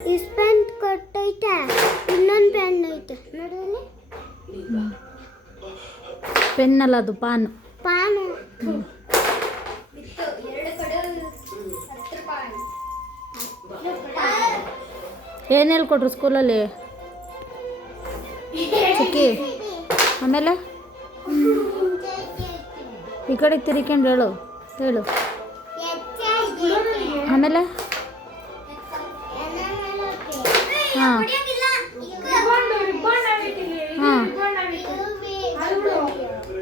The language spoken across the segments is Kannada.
ಇಸ್ಪೆಂಟ್ ಕೊಟ್ಟೈತೆ ಇನ್ನೊಂದು ಪೆನ್ ಐತೆ ನೋಡಲಿ ಪೆನ್ ಅಲ್ಲ ಅದು ಪಾನು ಪಾನು ಏನು ಹೇಳ್ಕೊಟ್ರು ಸ್ಕೂಲಲ್ಲಿ ಚಿಕ್ಕಿ ಆಮೇಲೆ ಈ ಕಡೆಗೆ ತಿರ್ಕೊಂಡು ಹೇಳು ಹೇಳು ಆಮೇಲೆ ಹಾಂ ಹಾಂ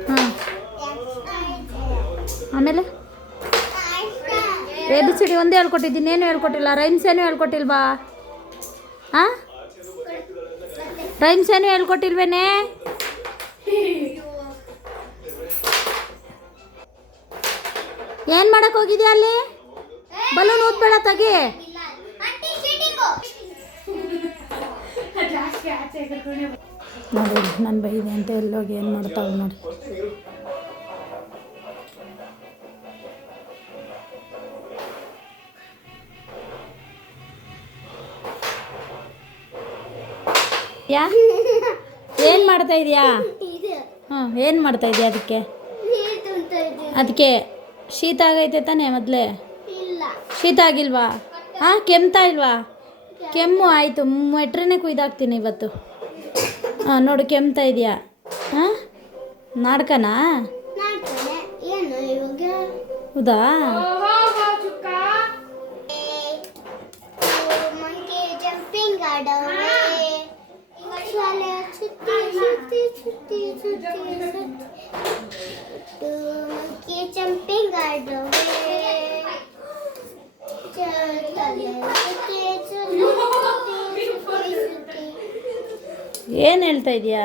ಹಾಂ ಆಮೇಲೆ ಎ ಬಿ ಸಿ ಡಿ ಒಂದೇ ಹೇಳ್ಕೊಟ್ಟಿದ್ದೀನಿ, ಏನು ಹೇಳ್ಕೊಟ್ಟಿಲ್ಲ. ರೈಮ್ಸ್ ಏನು ಹೇಳ್ಕೊಟ್ಟಿಲ್ವಾ? ಹಾಂ ರೈಮ್ಸ್ ಏನು ಹೇಳ್ಕೊಟ್ಟಿಲ್ವೇನೆ? ಏನು ಮಾಡಕ್ಕೆ ಹೋಗಿದ್ಯಾ ಅಲ್ಲಿ? ಬಲೂನ್ ಊದ್ಬೇಡ ತೆಗಿ. ನೋಡಿ ನನ್ನ ಬೈದೆ ಅಂತ ಎಲ್ಲೋಗಿ ಏನು ಮಾಡ್ತಾವೆ ನೋಡಿ. ಯಾ ಏನು ಮಾಡ್ತಾ ಇದೆಯಾ? ಹಾಂ ಏನು ಮಾಡ್ತಾ ಇದೆಯಾ? ಅದಕ್ಕೆ ಶೀತ ಆಗೈತೆ ತಾನೇ? ಮೊದಲೇ ಶೀತ ಆಗಿಲ್ವಾ? ಹಾಂ ಕೆಮ್ತಾ ಇಲ್ವಾ? ಕೆಮ್ಮು ಆಯಿತು, ಮೆಟ್ರನ್ನೇ ಕುಯ್ದಾಕ್ತೀನಿ ಇವತ್ತು. ಹಾಂ ನೋಡು ಕೆಮ್ತಾ ಇದೆಯಾ? ಹಾಂ ನಾಡ್ಕನಾ? ಹೌದಾ? ಏನು ಹೇಳ್ತಾ ಇದೀಯಾ?